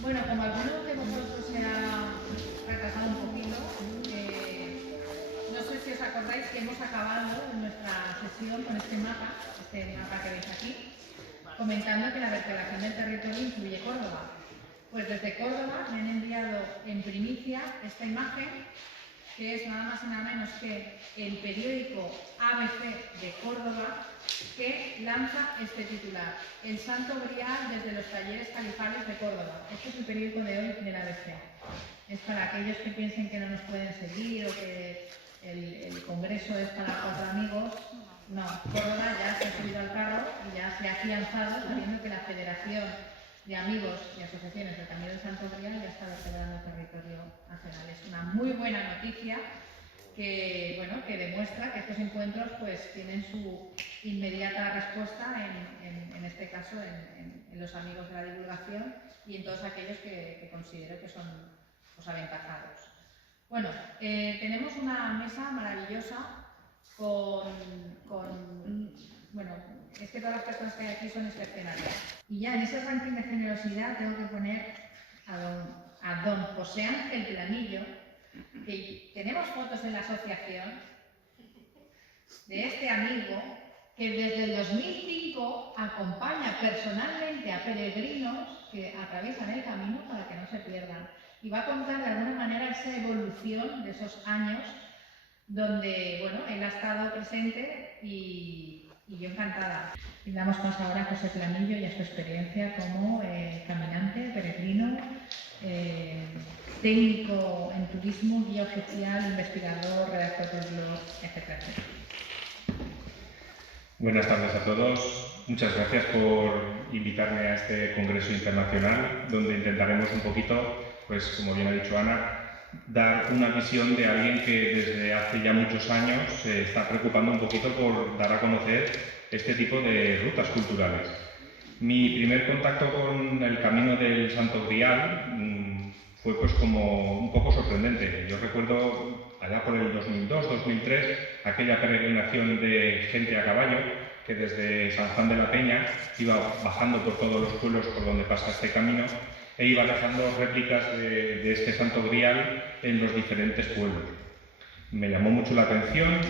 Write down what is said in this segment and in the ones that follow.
Bueno, como alguno de vosotros se ha retrasado un poquito, no sé si os acordáis que hemos acabado nuestra sesión con este mapa que veis aquí, comentando que la vertebración del territorio incluye Córdoba. Pues desde Córdoba me han enviado en primicia esta imagen, que es nada más y nada menos que el periódico ABC de Córdoba, que lanza este titular: El Santo Grial desde los talleres califales de Córdoba. Este es el periódico de hoy del ABC. Es para aquellos que piensen que no nos pueden seguir o que el congreso es para 4 amigos. No, Córdoba ya se ha subido al carro y ya se ha afianzado, sabiendo que la Federación de Amigos y Asociaciones del Camino del Santo Grial ya está vertebrando el territorio nacional. Es una muy buena noticia que, bueno, que demuestra que estos encuentros pues tienen su inmediata respuesta en este caso en los amigos de la divulgación y en todos aquellos que considero que son pues, aventajados. Bueno, tenemos una mesa maravillosa bueno, es que todas las personas que hay aquí son excepcionales. Y ya en ese ranking de generosidad tengo que poner a don José Ángel Planillo, que tenemos fotos en la asociación de este amigo que desde el 2005 acompaña personalmente a peregrinos que atraviesan el camino para que no se pierdan. Y va a contar de alguna manera esa evolución de esos años donde, bueno, él ha estado presente y yo encantada. Y damos paso ahora a José Planillo y a su experiencia como caminante, peregrino, técnico en turismo, guía oficial, investigador, redactor del blog, etcétera, etcétera. Buenas tardes a todos. Muchas gracias por invitarme a este congreso internacional, donde intentaremos un poquito, pues como bien ha dicho Ana, dar una visión de alguien que desde hace ya muchos años se está preocupando un poquito por dar a conocer este tipo de rutas culturales. Mi primer contacto con el Camino del Santo Grial fue pues como un poco sorprendente. Yo recuerdo allá por el 2002-2003 aquella peregrinación de gente a caballo que desde San Juan de la Peña iba bajando por todos los pueblos por donde pasa este camino e iba dejando réplicas de este Santo Grial en los diferentes pueblos. Me llamó mucho la atención,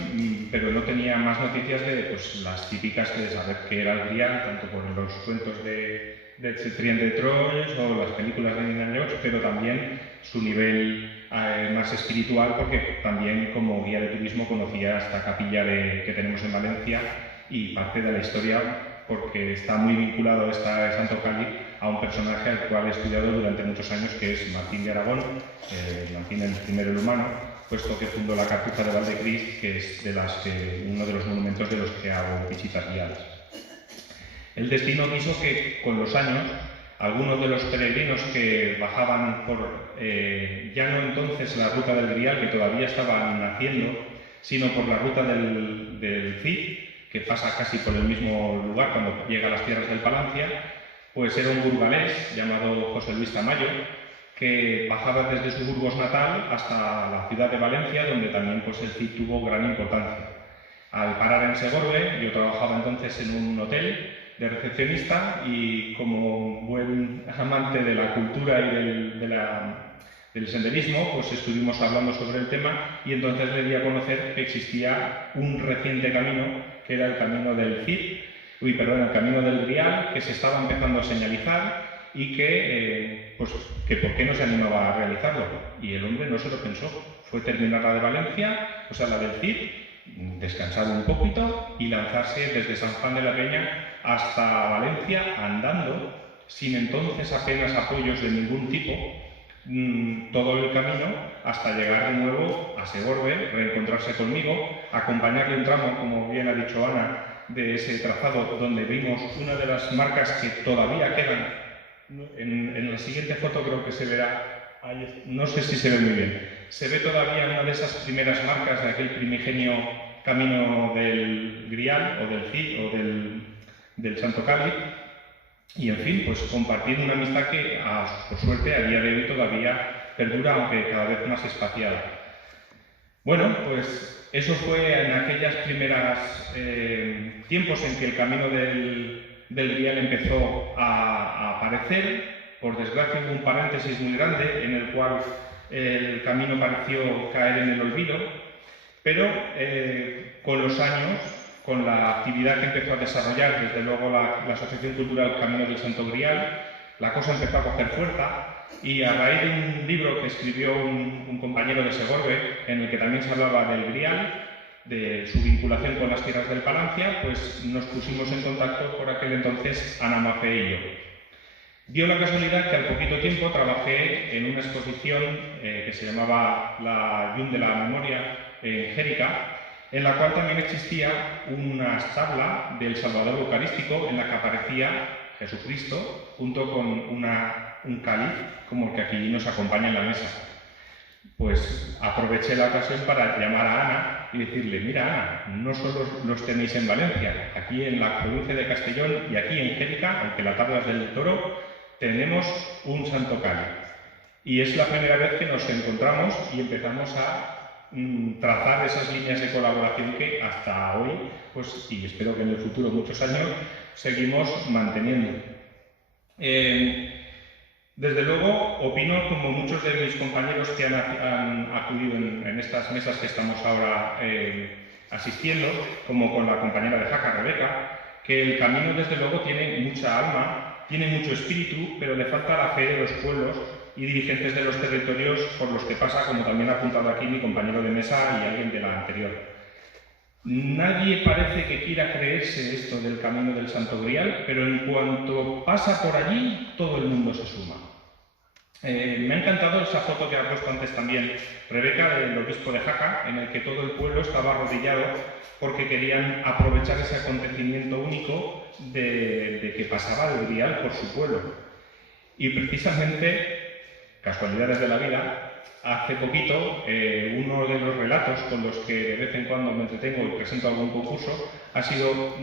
pero no tenía más noticias de pues, las típicas de saber qué era el Grial, tanto por los cuentos de Cetrien de Troyes o las películas de Indiana Jones, pero también su nivel más espiritual, porque también como guía de turismo conocía esta capilla que tenemos en Valencia y parte de la historia, porque está muy vinculado esta Santo Cali a un personaje al cual he estudiado durante muchos años, que es Martín de Aragón, Martín el primero el humano, puesto que fundó la Cartuja de Valdecrist, que es uno de los monumentos de los que hago visitas guiadas. El destino quiso que, con los años, algunos de los peregrinos que bajaban por, ya no entonces la ruta del Grial, que todavía estaban naciendo, sino por la ruta del Cid, que pasa casi por el mismo lugar cuando llega a las tierras del Palancia, pues era un burgalés llamado José Luis Tamayo, que bajaba desde su Burgos natal hasta la ciudad de Valencia, donde también pues, el Cid tuvo gran importancia. Al parar en Segorbe, yo trabajaba entonces en un hotel de recepcionista y como buen amante de la cultura y del senderismo, pues estuvimos hablando sobre el tema y entonces le di a conocer que existía un reciente camino, que era el camino del Cid, el camino del Grial, que se estaba empezando a señalizar y que por qué no se animaba a realizarlo. Y el hombre no se lo pensó, fue terminar la de Valencia, o sea la del Cid, descansar un poquito y lanzarse desde San Juan de la Peña hasta Valencia andando, sin entonces apenas apoyos de ningún tipo, todo el camino hasta llegar de nuevo a Segorbe, reencontrarse conmigo, acompañarle un tramo, como bien ha dicho Ana, de ese trazado donde vimos una de las marcas que todavía quedan. En la siguiente foto creo que se verá, no sé si se ve muy bien, se ve todavía una de esas primeras marcas de aquel primigenio camino del Grial o del Cid o del Santo Cáliz. Y en fin, pues compartir una amistad que, por suerte, a día de hoy todavía perdura, aunque cada vez más espaciada. Bueno, pues eso fue en aquellas primeras tiempos en que el camino del Grial empezó a aparecer. Por desgracia hubo un paréntesis muy grande en el cual el camino pareció caer en el olvido, pero con los años, con la actividad que empezó a desarrollar, desde luego la Asociación Cultural Camino del Santo Grial, la cosa empezó a coger fuerza. Y a raíz de un libro que escribió un compañero de Segorbe, en el que también se hablaba del Grial, de su vinculación con las tierras del Palancia, pues nos pusimos en contacto por aquel entonces Ana Mafé y yo. Dio la casualidad que al poquito tiempo trabajé en una exposición que se llamaba La Llum de la Memoria en Jérica, en la cual también existía una tabla del Salvador Eucarístico en la que aparecía Jesucristo junto con un cáliz como el que aquí nos acompaña en la mesa. Pues aproveché la ocasión para llamar a Ana y decirle: mira, Ana, no solo los tenéis en Valencia, aquí en la provincia de Castellón y aquí en Jérica, aunque la tabla es del Toro, tenemos un santo cáliz. Y es la primera vez que nos encontramos y empezamos a trazar esas líneas de colaboración que hasta hoy, pues, y espero que en el futuro muchos años, seguimos manteniendo. Desde luego, opino como muchos de mis compañeros que han acudido en estas mesas que estamos ahora asistiendo, como con la compañera de Jaca, Rebeca, que el camino desde luego tiene mucha alma, tiene mucho espíritu, pero le falta la fe de los pueblos y dirigentes de los territorios por los que pasa, como también ha apuntado aquí mi compañero de mesa y alguien de la anterior. Nadie parece que quiera creerse esto del camino del Santo Grial, pero en cuanto pasa por allí, todo el mundo se suma. Me ha encantado esa foto que ha puesto antes también Rebeca del obispo de Jaca, en el que todo el pueblo estaba arrodillado porque querían aprovechar ese acontecimiento único de que pasaba el Grial por su pueblo. Y precisamente, casualidades de la vida, hace poquito, uno de los relatos con los que de vez en cuando me entretengo y presento algún concurso ha sido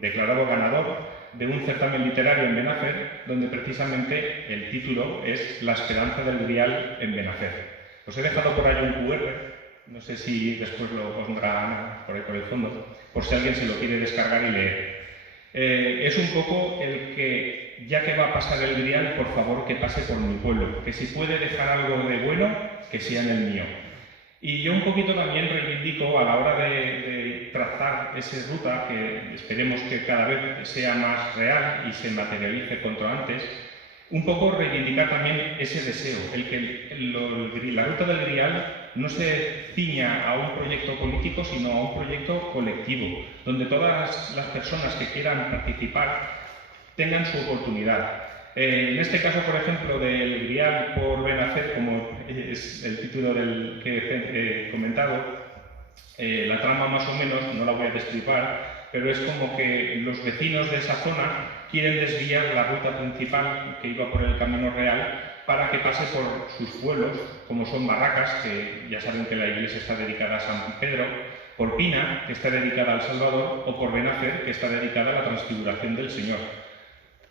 declarado ganador de un certamen literario en Benafer, donde precisamente el título es La esperanza del Grial en Benafer. Os he dejado por ahí un QR, no sé si después lo pondrá Ana por ahí por el fondo, por si alguien se lo quiere descargar y leer. Es un poco el que, ya que va a pasar el Grial, por favor que pase por mi pueblo, que si puede dejar algo de bueno, que sea en el mío. Y yo un poquito también reivindico a la hora de trazar esa ruta, que esperemos que cada vez sea más real y se materialice cuanto antes, un poco reivindicar también ese deseo, el que la ruta del Grial no se ciña a un proyecto político, sino a un proyecto colectivo, donde todas las personas que quieran participar tengan su oportunidad. En este caso, por ejemplo, del Grial por Benafer, como es el título del que he comentado, la trama más o menos, no la voy a destripar, pero es como que los vecinos de esa zona quieren desviar la ruta principal que iba por el Camino Real para que pase por sus pueblos, como son Barracas, que ya saben que la iglesia está dedicada a San Pedro, por Pina, que está dedicada al Salvador, o por Benafer, que está dedicada a la Transfiguración del Señor.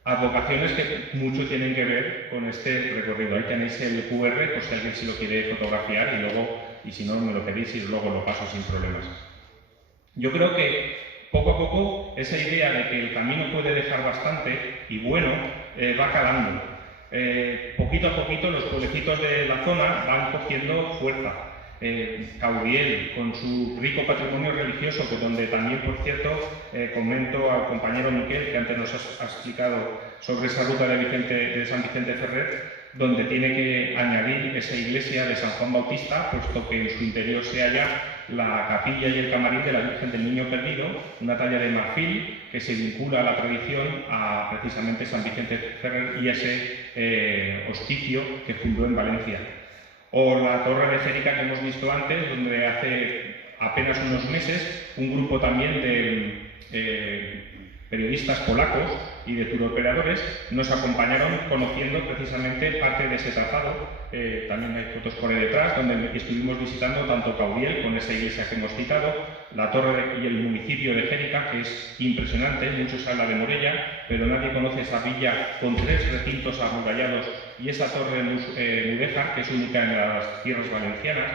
Advocaciones que mucho tienen que ver con este recorrido. Ahí tenéis el QR, por si alguien se lo quiere fotografiar y luego, y si no, me lo pedís y luego lo paso sin problemas. Yo creo que poco a poco esa idea de que el camino puede dejar bastante y bueno va calando. Poquito a poquito los pueblecitos de la zona van cogiendo fuerza. Cauriel, con su rico patrimonio religioso, que donde también, por cierto, comento al compañero Miquel, que antes nos ha explicado sobre esa ruta de San Vicente Ferrer, donde tiene que añadir esa iglesia de San Juan Bautista, puesto que en su interior se halla la capilla y el camarín de la Virgen del Niño Perdido, una talla de marfil que se vincula a la tradición a precisamente San Vicente Ferrer y ese hospicio que fundó en Valencia. O la Torre de Jérica que hemos visto antes, donde hace apenas unos meses un grupo también de periodistas polacos y de turoperadores nos acompañaron conociendo precisamente parte de ese trazado. También hay fotos por ahí detrás, donde estuvimos visitando tanto Cauriel, con esa iglesia que hemos citado, la torre y el municipio de Jérica, que es impresionante. Muchos hablan de Morella, pero nadie conoce esa villa con 3 recintos amurallados y esa torre mudéjar, que es única en las tierras valencianas.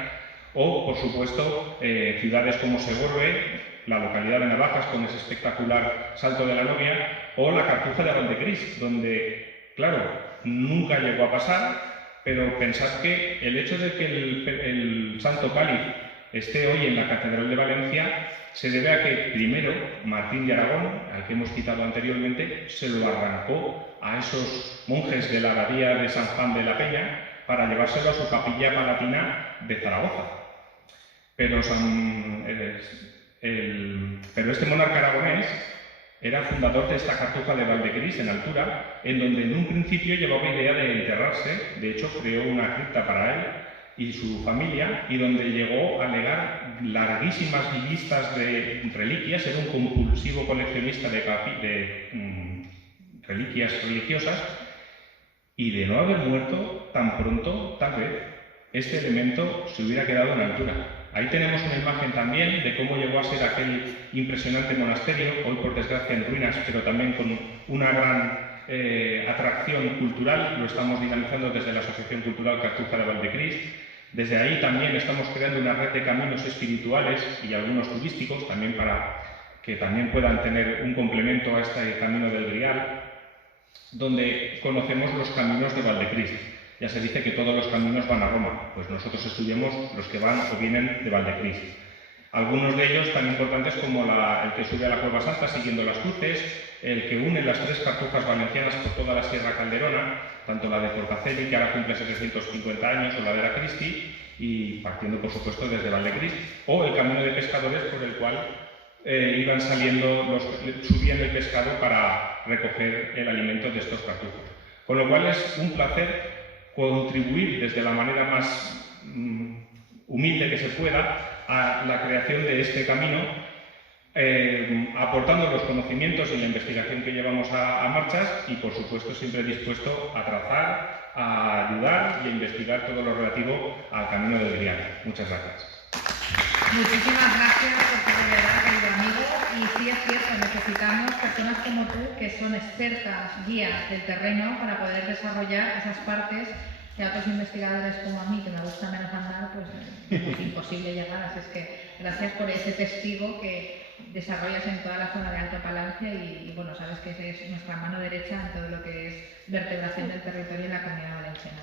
O, por supuesto, ciudades como Segorbe, la localidad de Navajas con ese espectacular Salto de la Novia, o la Cartuja de Valdecris, donde, claro, nunca llegó a pasar, pero pensad que el hecho de que el Santo Cáliz esté hoy en la Catedral de Valencia se debe a que primero Martín de Aragón, al que hemos citado anteriormente, se lo arrancó a esos monjes de la abadía de San Juan de la Peña para llevárselo a su capilla palatina de Zaragoza. Pero este monarca aragonés era fundador de esta Cartuja de Valdecris en altura, en donde en un principio llevaba idea de enterrarse. De hecho, creó una cripta para él y su familia, y donde llegó a legar larguísimas listas de reliquias. Era un compulsivo coleccionista de reliquias religiosas, y de no haber muerto tan pronto, tal vez, este elemento se hubiera quedado en altura. Ahí tenemos una imagen también de cómo llegó a ser aquel impresionante monasterio, hoy por desgracia en ruinas, pero también con una gran atracción cultural. Lo estamos dinamizando desde la Asociación Cultural Cartuja de Valdecris. Desde ahí también estamos creando una red de caminos espirituales y algunos turísticos, también para que también puedan tener un complemento a este Camino del Grial, donde conocemos los caminos de Valdecris. Ya se dice que todos los caminos van a Roma, pues nosotros estudiamos los que van o vienen de Valdecris. Algunos de ellos tan importantes como el que sube a la Cueva Santa siguiendo las cruces, el que une las tres cartujas valencianas por toda la Sierra Calderona, tanto la de Portaceli, que ahora cumple 750 años, o la de la Cristi, y partiendo por supuesto desde Valdecris, o el camino de pescadores por el cual iban subían el pescado para recoger el alimento de estos cartujos. Con lo cual es un placer contribuir desde la manera más humilde que se pueda a la creación de este camino, aportando los conocimientos y la investigación que llevamos a marchas, y por supuesto siempre dispuesto a trazar, a ayudar y a investigar todo lo relativo al Camino del Grial. Muchas gracias. Muchísimas gracias por tu brevedad, querido amigo. Y sí es cierto, necesitamos personas como tú que son expertas, guías del terreno, para poder desarrollar esas partes que a otros investigadores como a mí, que me gusta menos andar, pues es imposible llegar. Así es que gracias por ese testigo que desarrollas en toda la zona de Alto Palancia y bueno, sabes que es nuestra mano derecha en todo lo que es vertebración del territorio en la Comunidad Valenciana.